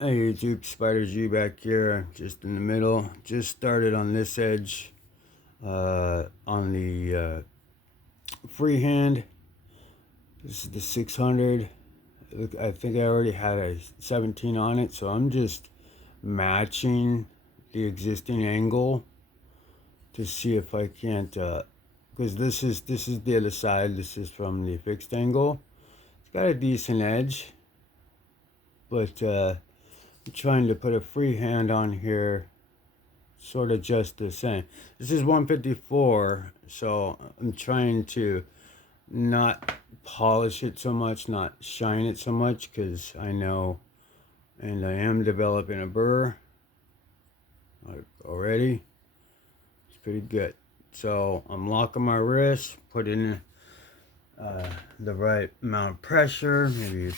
Hey YouTube, Spider G back here, just in the middle. Just started on this edge, on the freehand. This is the 600. I think I already had a 17 on it, so I'm just matching the existing angle to see if I can't, because this is the other side. This is from the fixed angle. It's got a decent edge, but I'm trying to put a freehand on here sort of just the same. This is 154, so I'm trying to not polish it so much, not shine it so much, because I know, and I am developing a burr already. It's pretty good. So I'm locking my wrist, putting the right amount of pressure, maybe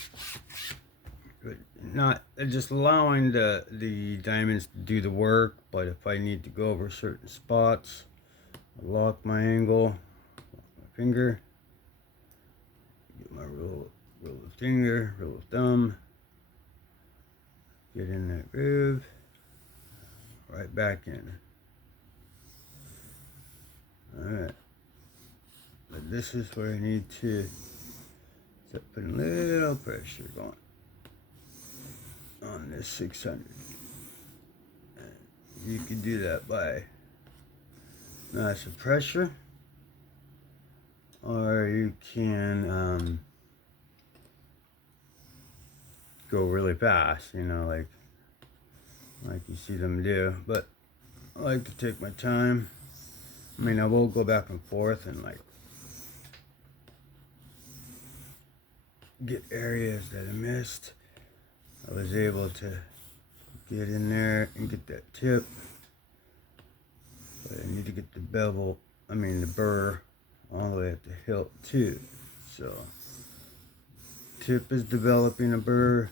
not just allowing the diamonds to do the work, but if I need to go over certain spots, I lock my angle, lock my finger, get my rule of finger, rule of thumb, get in that groove, right back in. Alright, but this is where I need to start putting a little pressure going on this 600. And you can do that by massive pressure, or you can go really fast, like you see them do. But I like to take my time. I mean, I will go back and forth and like get areas that I missed. I was able to get in there and get that tip, but I need to get the bevel, the burr, all the way at the hilt too. So tip is developing a burr.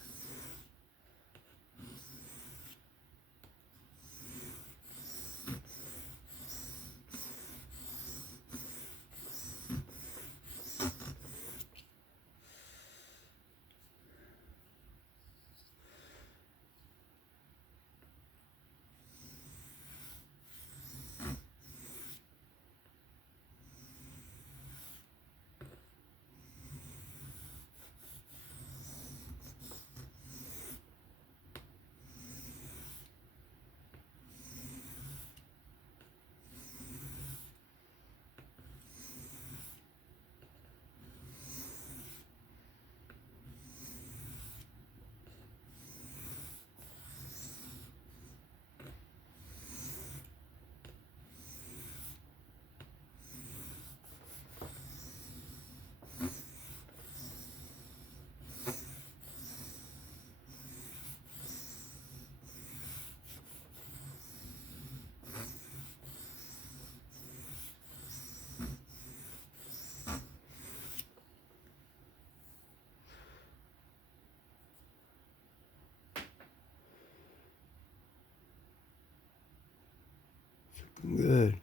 Good.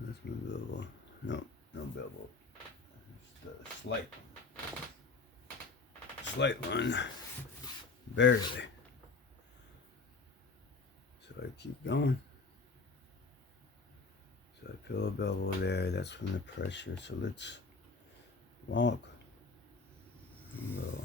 That's my bevel. No, no bevel. Just a slight one. Barely. So I keep going. So I feel a bevel there. That's from the pressure. So let's walk and go.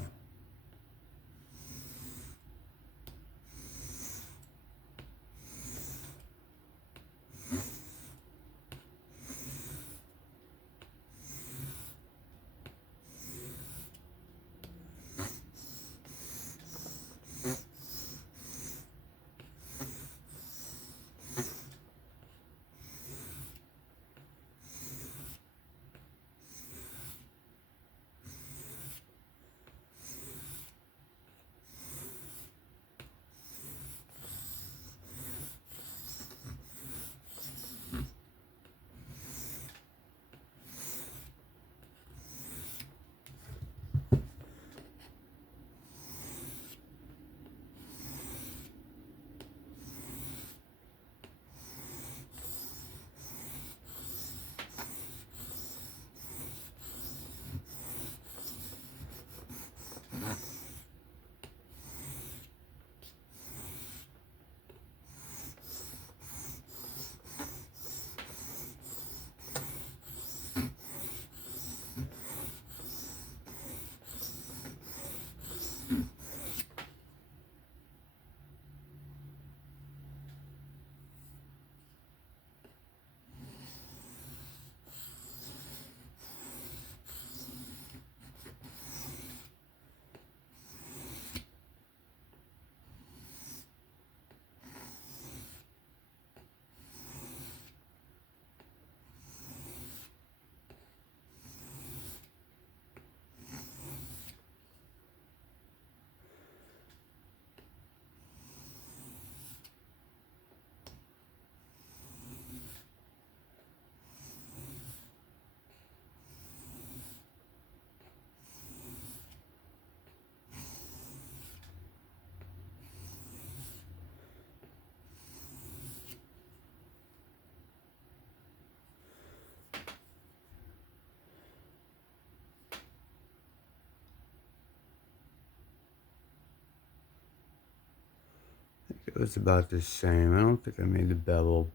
it's about the same. I don't think I made the bevel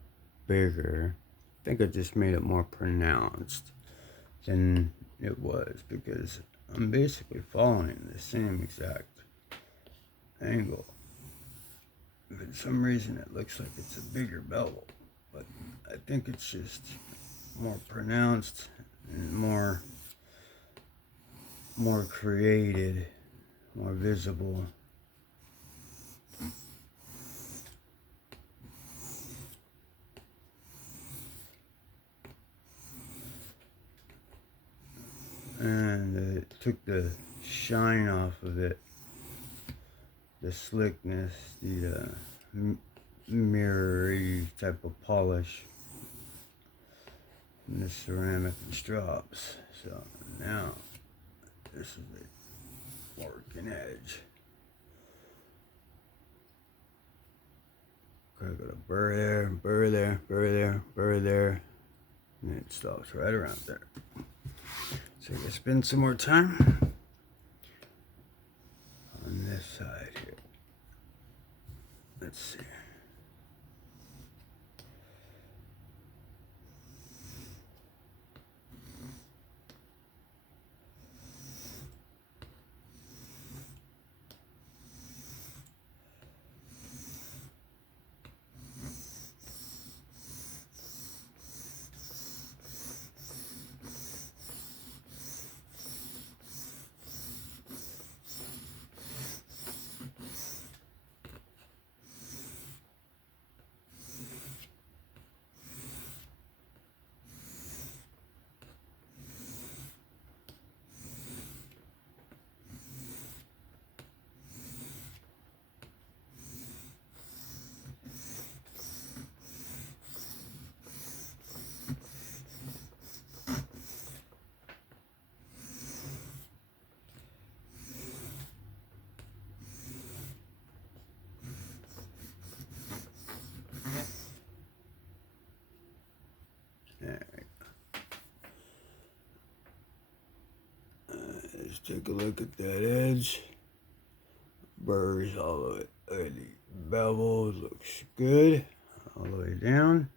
bigger. I think I just made it more pronounced than it was, because I'm basically following the same exact angle. For some reason it looks like it's a bigger bevel, but I think it's just more pronounced and more created, more visible. And it took the shine off of it, the slickness, the mirrory type of polish from the ceramic and strops. So now this is the working edge. I got a burr there, burr there, burr there, burr there, and it stops right around there. So I can spend some more time on this side here. Let's see. There we go. Let's take a look at that edge. Burrs all the way. The bevel looks good. All the way down.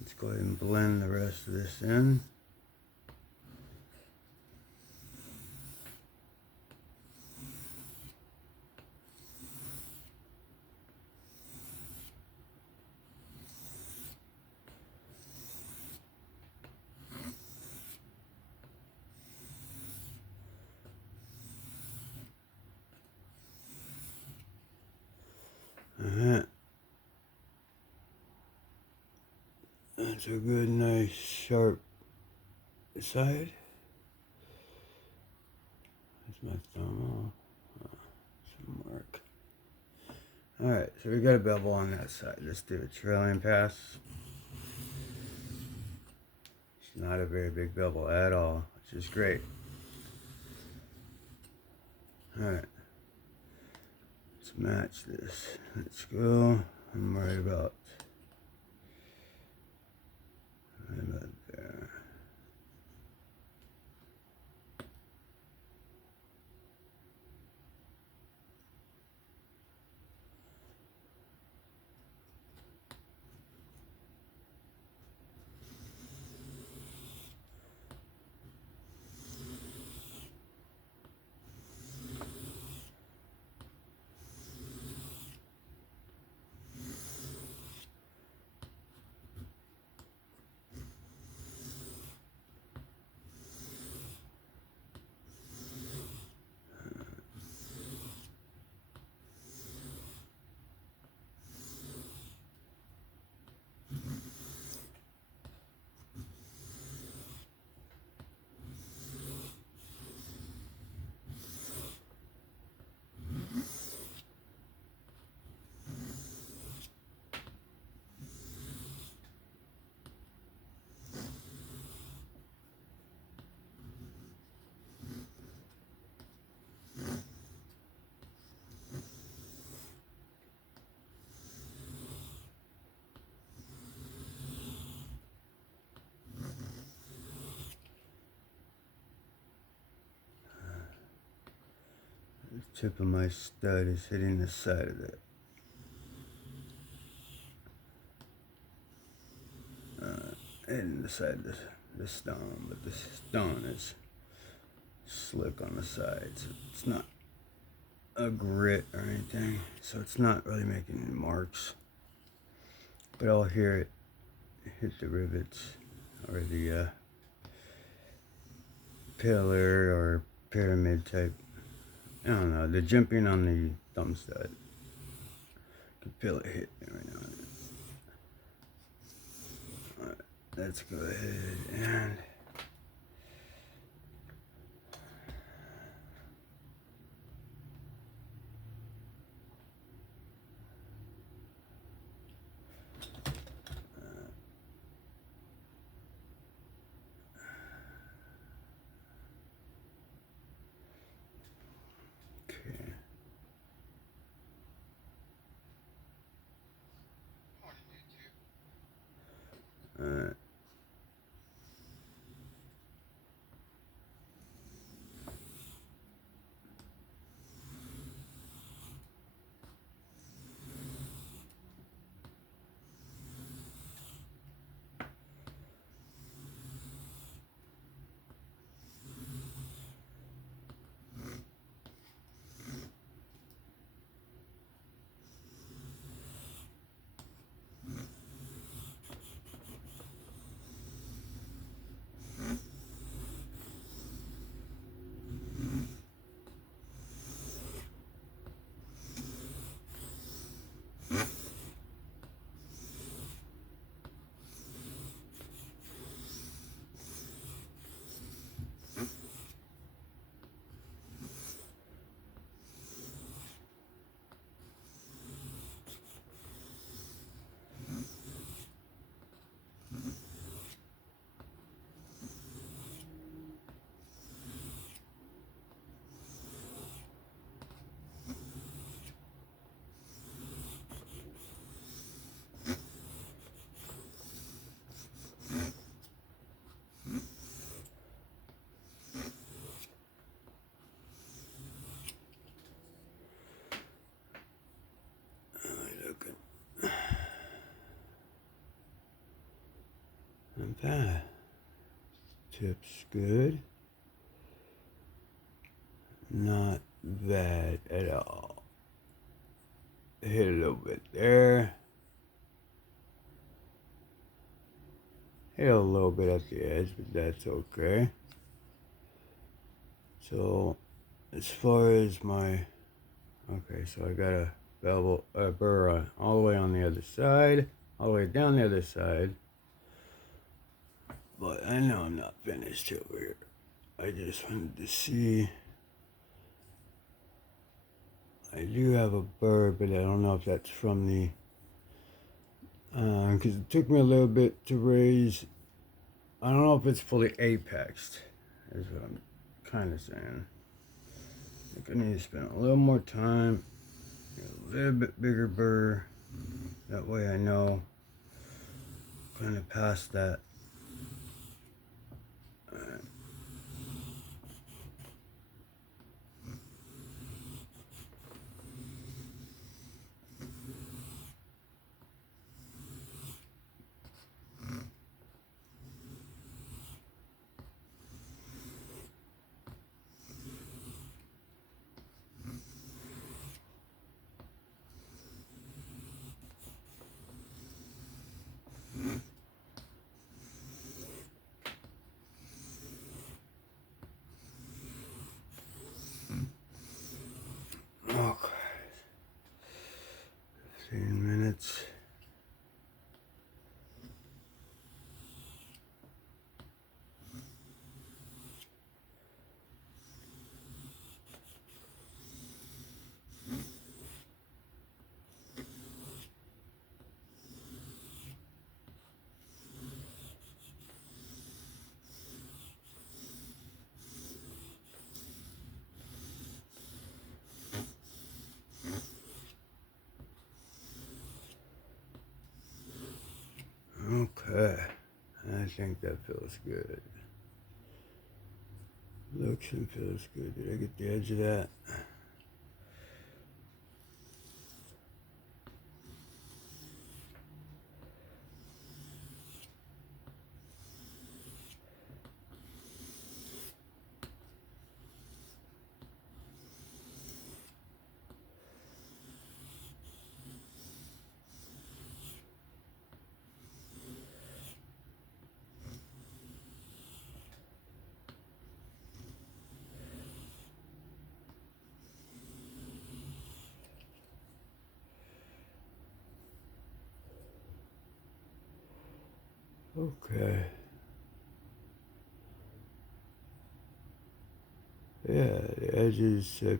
Let's go ahead and blend the rest of this in. That's a good, nice, sharp side. That's my thumb. Some mark. Alright, so we got a bevel on that side. Let's do a trailing pass. It's not a very big bevel at all, which is great. Alright. Let's match this. Let's go. I'm right about there. The tip of my stud is hitting the side of it. hitting the side of the stone, but the stone is slick on the sides. It's not a grit or anything, so it's not really making any marks. But I'll hear it hit the rivets or the pillar or pyramid type. I don't know, the jimping on the thumb stud. I can feel it hit me right now. Alright, let's go ahead and okay. Alright. Not bad. Tip's good. Not bad at all. Hit a little bit there. Hit a little bit at the edge, but that's okay. So, as far as my, okay, so I got a burr all the way on the other side, all the way down the other side. But I know I'm not finished over here. I just wanted to see. I do have a burr, but I don't know if that's from the, because it took me a little bit to raise. I don't know if it's fully apexed, is what I'm kind of saying. I think I need to spend a little more time, a little bit bigger burr. That way I know kind of past that. Okay. 15 minutes. Okay, I think that feels good. Looks and feels good. Did I get the edge of that? Okay. Yeah, the edges, I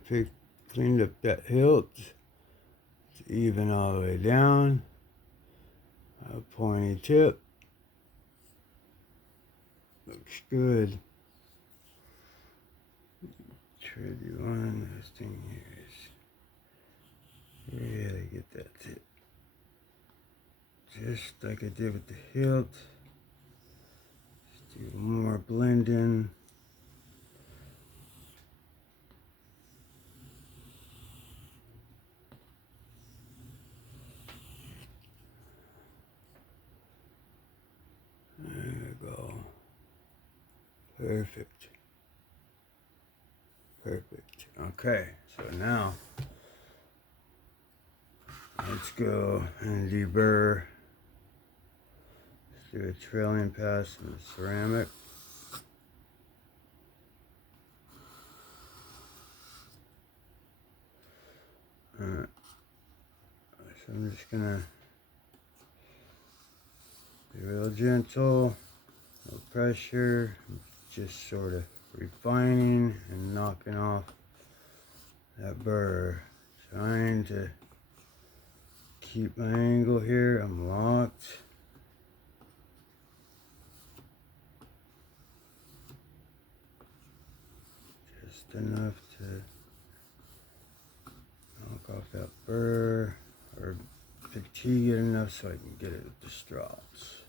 cleaned up that hilt. It's even all the way down. A pointy tip. Looks good. Tricky one. This thing here is really get that tip. Just like I did with the hilt. Just do more blending. There we go. Perfect. Perfect. Okay, so now let's go and deburr. Let's do a trailing pass in the ceramic. Alright, so I'm just gonna be real gentle, no pressure, just sort of refining and knocking off that burr. Trying to keep my angle here. I'm locked. Just enough to knock off that burr, or fatigue it enough so I can get it with the straws.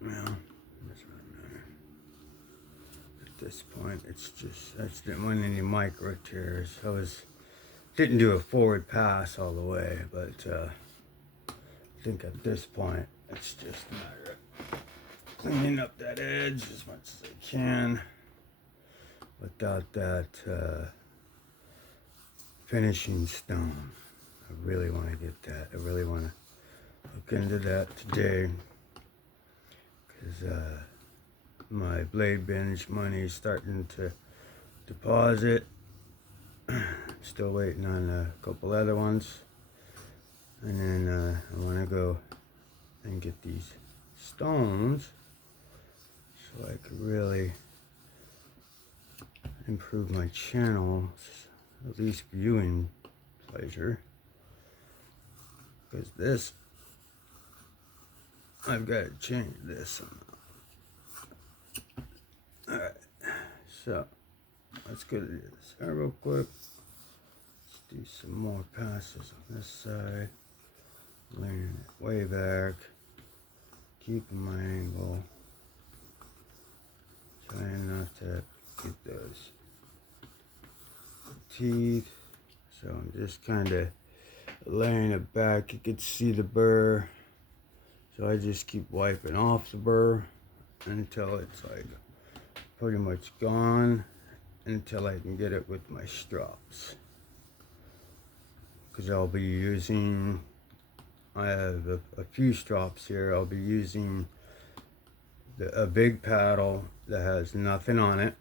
Well, doesn't really matter. At this point, it's just, I just didn't want any micro tears. Didn't do a forward pass all the way, but I think at this point, it's just a matter of cleaning up that edge as much as I can without that finishing stone. I really want to get that. I really want to look into that today, because my blade binge money is starting to deposit. Still waiting on a couple other ones, and then I want to go and get these stones so I could really improve my channel, at least viewing pleasure, because this, I've got to change this. Alright, so let's go to this real quick. Let's do some more passes on this side. Leaning it way back, keeping my angle, trying not to get those teeth. So I'm just kind of laying it back. You can see the burr, so I just keep wiping off the burr until it's like pretty much gone, until I can get it with my strops, because I'll be using, I have a few strops here. I'll be using a big paddle that has nothing on it,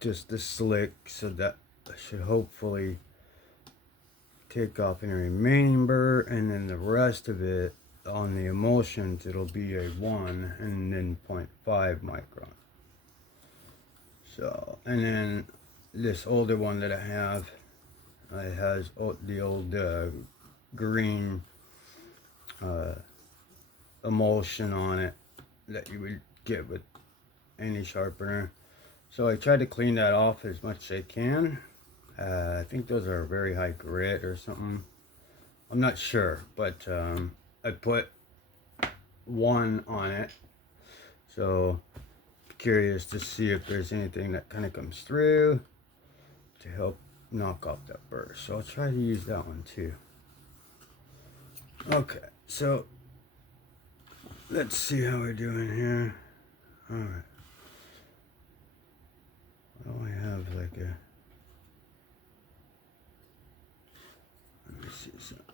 just a slick, so that should hopefully take off any remaining burr, and then the rest of it on the emulsions, it'll be a 1 and then 0.5 micron. So, and then this older one that I have, it has the old green emulsion on it that you would get with any sharpener. So I tried to clean that off as much as I can. I think those are very high grit or something. I'm not sure, but I put 1 on it. So curious to see if there's anything that kind of comes through to help knock off that burr. So I'll try to use that one too. Okay, so let's see how we're doing here. All right. Well, I have like a, let me see something.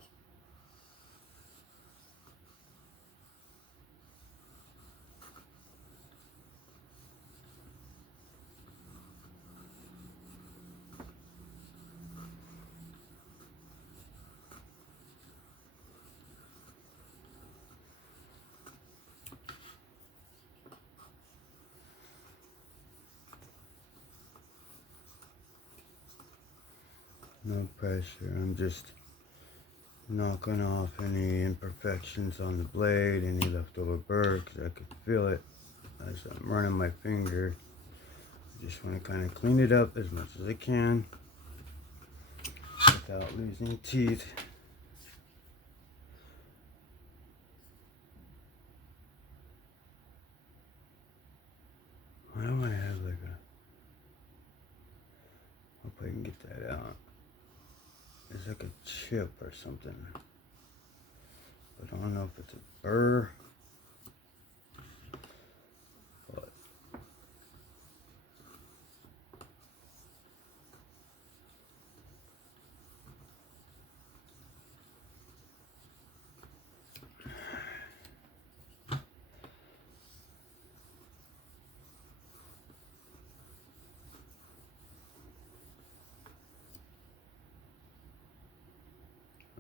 No pressure. I'm just knocking off any imperfections on the blade, any leftover burr, because I could feel it as I'm running my finger. I just want to kind of clean it up as much as I can without losing teeth. Why do I have like a... Hope I can get that out. It's like a chip or something. But I don't know if it's a burr. But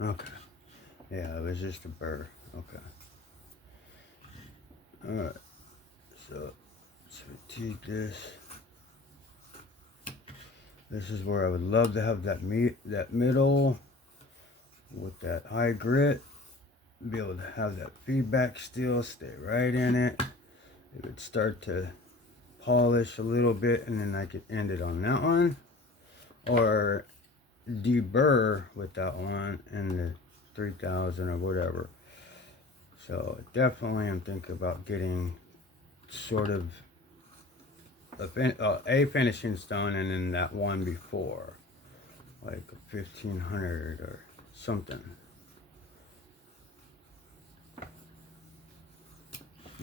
okay. Yeah, it was just a burr. Okay. Alright. So take this. This is where I would love to have that middle with that high grit. Be able to have that feedback still, stay right in it. It would start to polish a little bit and then I could end it on that one. Or deburr with that one and the 3000 or whatever. So definitely I'm thinking about getting sort of a finishing stone and then that one before. Like a 1500 or something.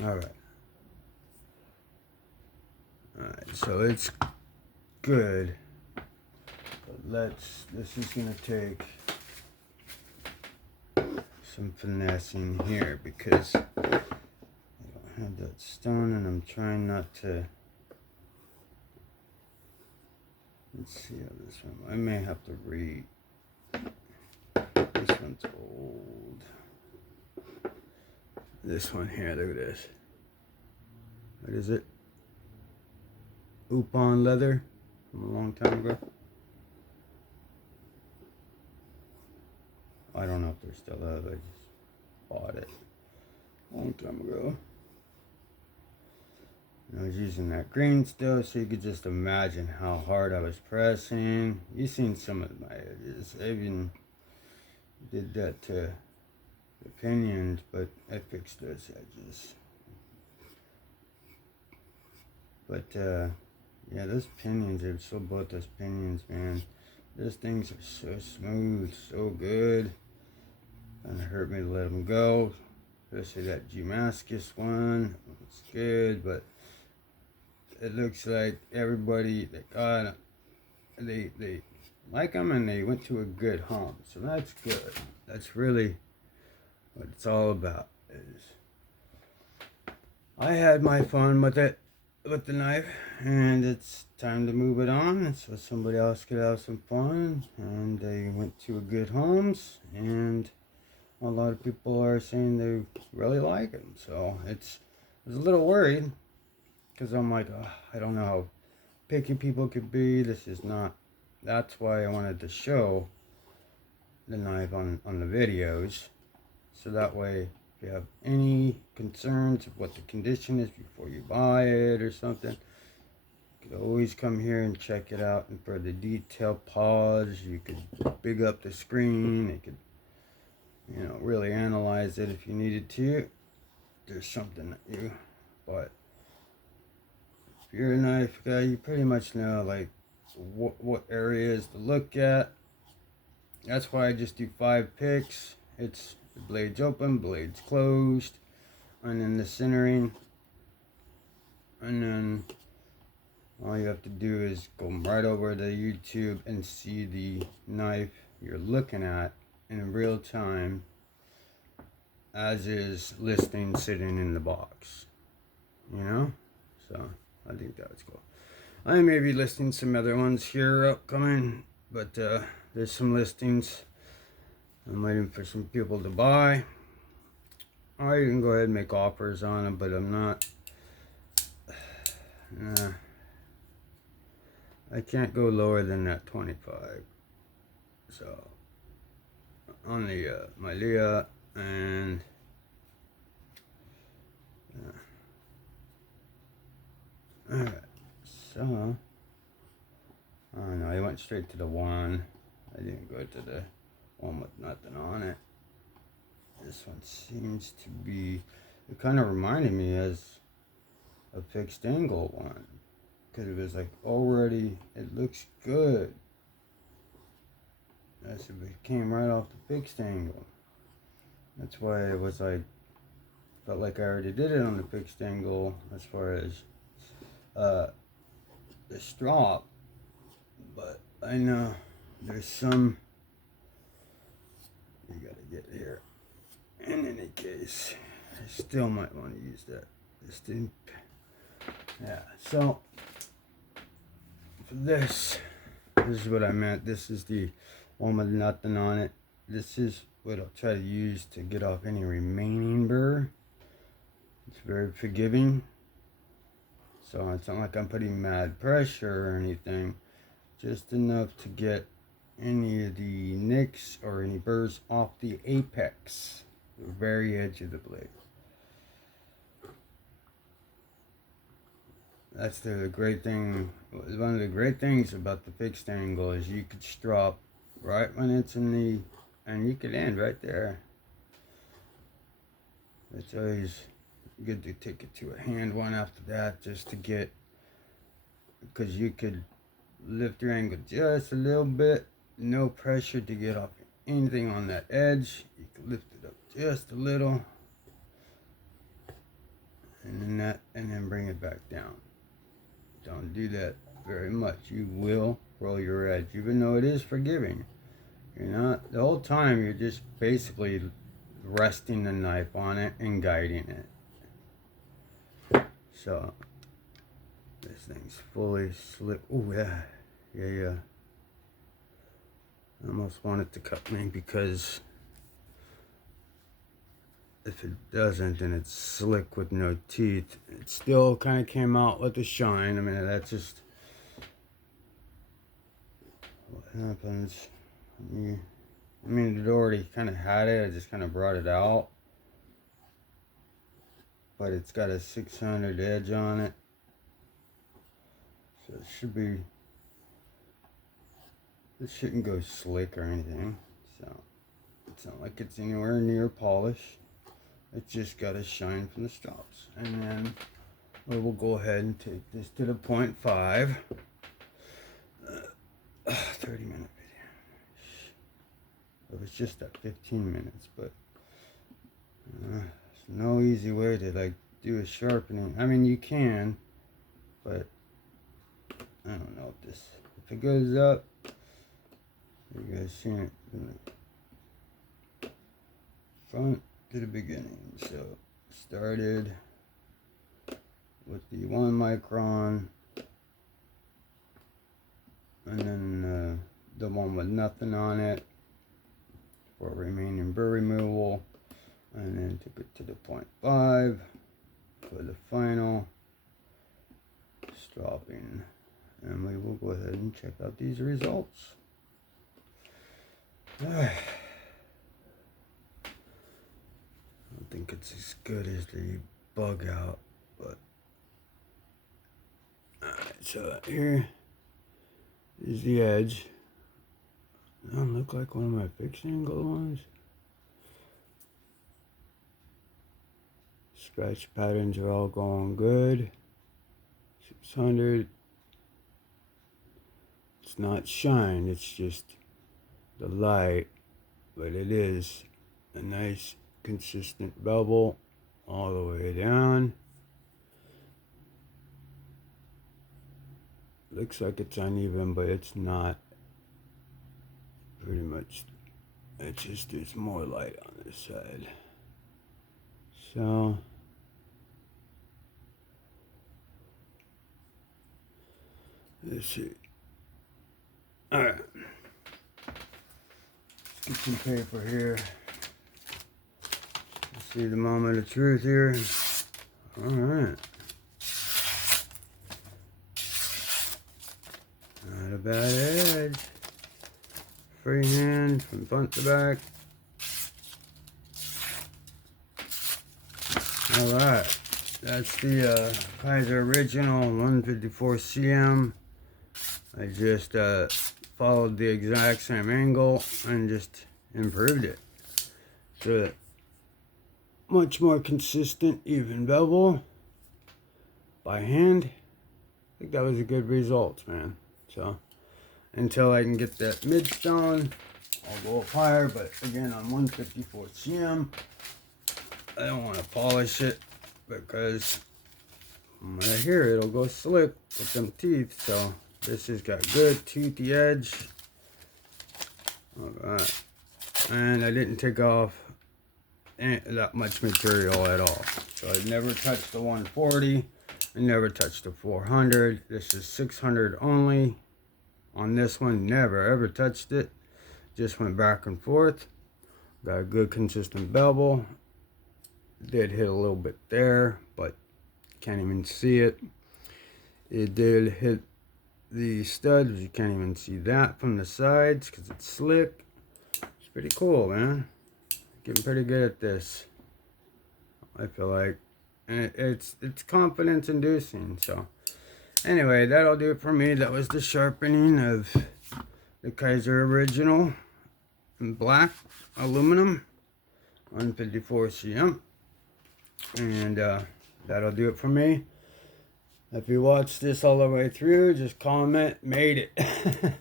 Alright. Alright, so it's good. But this is gonna take some finessing here because I don't have that stone and I'm trying not to. Let's see how this one, I may have to read. This one's old. This one here, look at this. What is it? Upon leather from a long time ago. I don't know if they're still out. I just bought it a long time ago. And I was using that green still, so you could just imagine how hard I was pressing. You've seen some of my edges. I even did that to the pinions, but I fixed those edges. But yeah, those pinions, I still bought those pinions, man. Those things are so smooth, so good. Kind of hurt me to let them go. Especially that Damascus one. It's good, but it looks like everybody that got them, they like them and they went to a good home. So that's good. That's really what it's all about. Is I had my fun with it, with the knife, and it's time to move it on so somebody else could have some fun. And they went to a good homes, and a lot of people are saying they really like them. So I was a little worried because I'm like, oh, I don't know how picky people could be. This is not. That's why I wanted to show the knife on the videos, so that way if you have any concerns of what the condition is before you buy it or something, you could always come here and check it out. And for the detailed pause, you could big up the screen. You could, you know, really analyze it if you needed to. There's something that you, but if you're a knife guy, you pretty much know like what areas to look at. That's why I just do 5 picks. It's the blades open, blades closed, and then the centering. And then all you have to do is go right over to YouTube and see the knife you're looking at in real time, as is listing sitting in the box. You know? So I think that was cool. I may be listing some other ones here upcoming, but there's some listings. I'm waiting for some people to buy. Or you can go ahead and make offers on them, but I'm not. I can't go lower than that 25. So on the my Leah, and alright, so I don't know, I went straight to the one. I didn't go to the one with nothing on it. This one seems to be, it kind of reminded me as a fixed angle one, because it was like already, it looks good. That's it, came right off the fixed angle. That's why it was like, felt like I already did it on the fixed angle as far as the strop. But I know there's some, you gotta get here. In any case, I still might want to use that. This didn't, yeah, so for this is what I meant. This is the one with nothing on it. This is what I'll try to use to get off any remaining burr. It's very forgiving, so it's not like I'm putting mad pressure or anything, just enough to get any of the nicks or any burrs off the apex, the very edge of the blade. That's the great thing. One of the great things about the fixed angle is you could strop right when it's in the, and you could end right there. It's always good to take it to a hand one after that, just to get, because you could lift your angle just a little bit, no pressure to get off anything on that edge. You can lift it up just a little, and then bring it back down. Don't do that very much. You will roll your edge, even though it is forgiving. You're not, the whole time you're just basically resting the knife on it and guiding it. So this thing's fully slick. Oh yeah. I almost want it to cut me, because if it doesn't, then it's slick with no teeth. It still kind of came out with a shine. I mean, that's just what happens. I mean, it already kind of had it. I just kind of brought it out. But it's got a 600 edge on it. So it should be, it shouldn't go slick or anything. So it's not like it's anywhere near polish. It's just got a shine from the strops. And then we will go ahead and take this to the 0.5. 30-minute video. It was just at 15 minutes, but there's no easy way to like do a sharpening. I mean, you can, but I don't know if it goes up, you guys seen it from the front to the beginning. So started with the 1 micron, and then the one with nothing on it for remaining burr removal, and then took it to the 0.5 for the final stropping. And we will go ahead and check out these results. I don't think it's as good as the bug out, but alright, so here is the edge. Doesn't look like one of my fixed angle ones. Scratch patterns are all going good. 600. It's not shine, it's just the light, but it is a nice consistent bevel all the way down. Looks like it's uneven, but it's not. Pretty much, it's just there's more light on this side. So let's see. All right, let's get some paper here. Let's see the moment of truth here. All right, not a bad edge. freehand from front to back. Alright, that's the KIZER original 154 cm. I just followed the exact same angle and just improved it. So much more consistent, even bevel by hand. I think that was a good result, man. So until I can get that midstone, I'll go up higher. But again, on 154 cm, I don't want to polish it because right here it'll go slick with them teeth. So this has got good toothy edge. Alright, and I didn't take off that much material at all. So I never touched the 140. I never touched the 400. This is 600 only. On this one, never ever touched it. Just went back and forth. Got a good consistent bevel. Did hit a little bit there, but can't even see it. It did hit the studs. You can't even see that from the sides because it's slick. It's pretty cool, man. Getting pretty good at this, I feel like. And it's confidence inducing. So anyway, that'll do it for me. That was the sharpening of the KIZER original in black aluminum 154 cm. And that'll do it for me. If you watched this all the way through, just comment made it.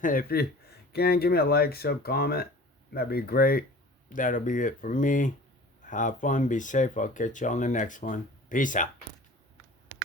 If you can, give me a like, sub, comment. That'd be great. That'll be it for me. Have fun, be safe. I'll catch you on the next one. Peace out.